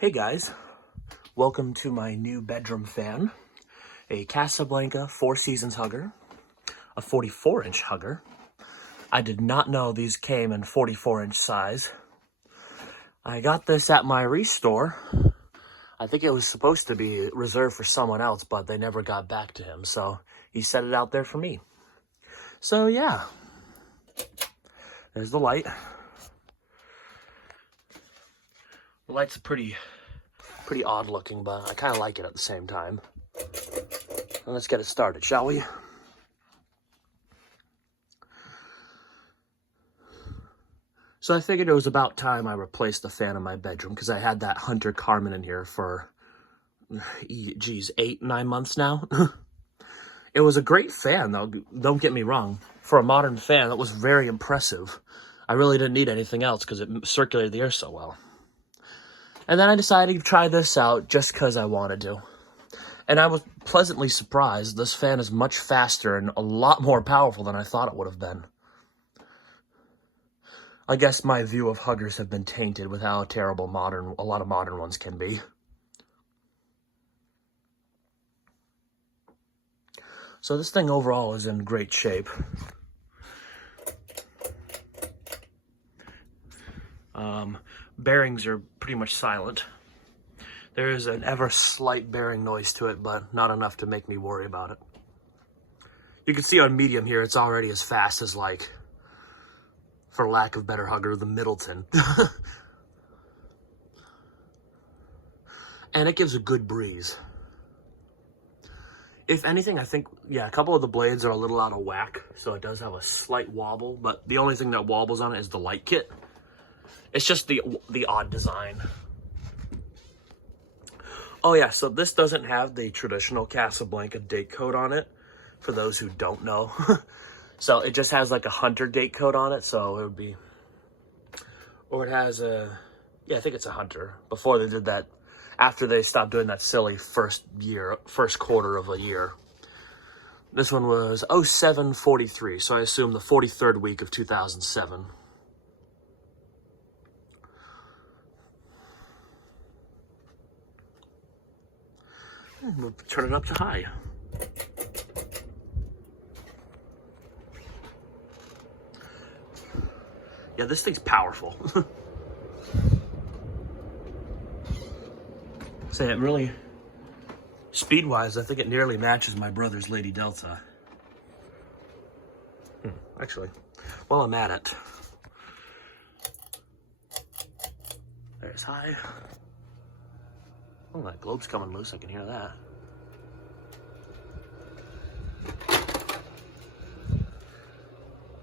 Hey guys, welcome to my new bedroom fan, a Casablanca 4 Seasons hugger, a 44-inch hugger. I did not know these came in 44-inch size. I got this at my restore. I think it was supposed to be reserved for someone else, but they never got back to him, so he set it out there for me. So yeah, there's the light. The light's pretty odd looking, but I kind of like it at the same time. Well, let's get it started, shall we? So I figured it was about time I replaced the fan in my bedroom because I had that Hunter Carmen in here for, geez, 8-9 months now. It was a great fan, though, don't get me wrong. For a modern fan, that was very impressive. I really didn't need anything else because it circulated the air so well. And then I decided to try this out just because I wanted to. And I was pleasantly surprised. This fan is much faster and a lot more powerful than I thought it would have been. I guess my view of huggers have been tainted with how terrible a lot of modern ones can be. So this thing overall is in great shape. Bearings are pretty much silent. There is an ever slight bearing noise to it, but not enough to make me worry about it. You can see on medium here, it's already as fast as, like, for lack of better hugger, the Middleton. And it gives a good breeze. If anything, I think, yeah, a couple of the blades are a little out of whack, so it does have a slight wobble, but the only thing that wobbles on it is the light kit. It's just the odd design. Oh yeah, so this doesn't have the traditional Casablanca date code on it, for those who don't know. So it just has like a Hunter date code on it, so it would be, or it has a, yeah, I think it's a Hunter. Before they did that, after they stopped doing that silly first quarter of a year. This one was 0743, so I assume the 43rd week of 2007. We'll turn it up to high. Yeah, this thing's powerful. So it really, speed-wise, I think it nearly matches my brother's Lady Delta. Actually, while I'm at it, there's high. Oh, that globe's coming loose, I can hear that.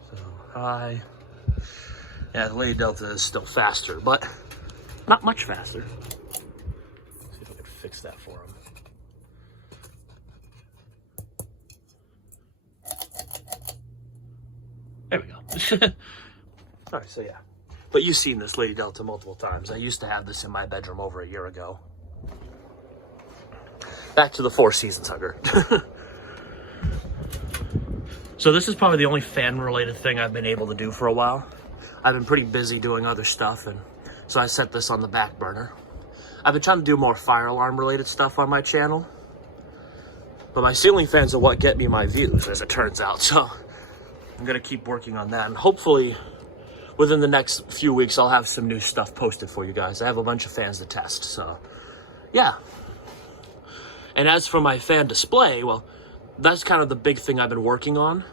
So, high. Yeah, the Lady Delta is still faster, but not much faster. Let's see if I can fix that for him. There we go. All right, so yeah. But you've seen this Lady Delta multiple times. I used to have this in my bedroom over a year ago. Back to the 4 Seasons hugger. So this is probably the only fan-related thing I've been able to do for a while. I've been pretty busy doing other stuff, and so I set this on the back burner. I've been trying to do more fire alarm-related stuff on my channel, but my ceiling fans are what get me my views, as it turns out, so I'm gonna keep working on that, and hopefully within the next few weeks I'll have some new stuff posted for you guys. I have a bunch of fans to test, so yeah. And as for my fan display, well, that's kind of the big thing I've been working on.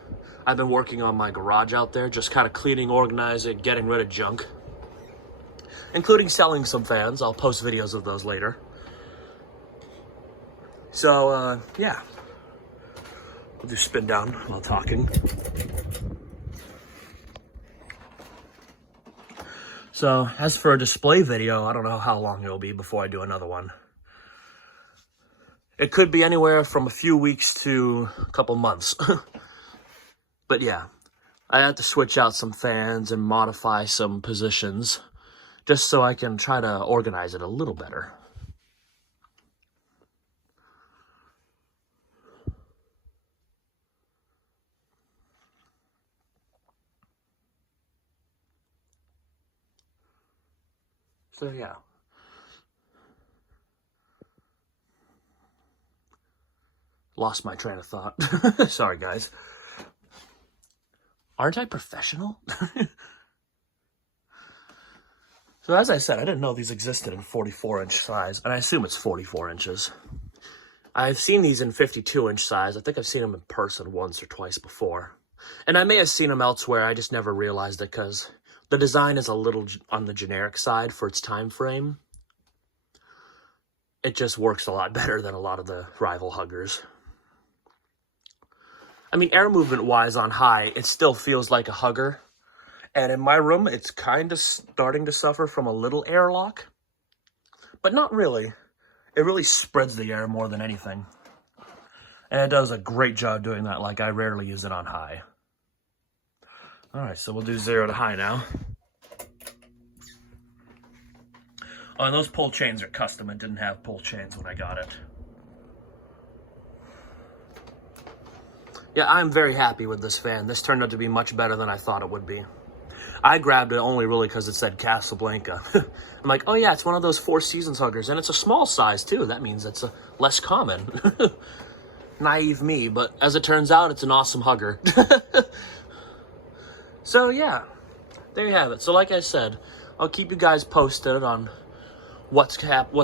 I've been working on my garage out there, just kind of cleaning, organizing, getting rid of junk, including selling some fans. I'll post videos of those later. So, yeah. I'll just spin down while talking. So, as for a display video, I don't know how long it'll be before I do another one. It could be anywhere from a few weeks to a couple months. But yeah, I had to switch out some fans and modify some positions just so I can try to organize it a little better. So yeah. Lost my train of thought. Sorry, guys. Aren't I professional? So as I said, I didn't know these existed in 44-inch size, and I assume it's 44 inches. I've seen these in 52-inch size. I think I've seen them in person once or twice before. And I may have seen them elsewhere, I just never realized it because the design is a little on the generic side for its time frame. It just works a lot better than a lot of the rival huggers. I mean, air movement-wise on high, it still feels like a hugger. And in my room, it's kind of starting to suffer from a little airlock. But not really. It really spreads the air more than anything. And it does a great job doing that, like I rarely use it on high. Alright, so we'll do 0 to high now. Oh, and those pull chains are custom. It didn't have pull chains when I got it. Yeah, I'm very happy with this fan. This turned out to be much better than I thought it would be. I grabbed it only really because it said Casablanca. I'm like, oh yeah, it's one of those 4 Seasons huggers, and it's a small size too. That means it's less common. Naive me, but as it turns out, it's an awesome hugger. So yeah, there you have it. So like I said, I'll keep you guys posted on what's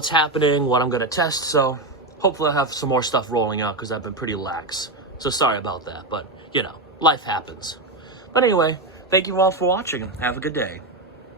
happening, what I'm going to test. So hopefully I'll have some more stuff rolling out because I've been pretty lax. So sorry about that, but, you know, life happens. But anyway, thank you all for watching, and have a good day.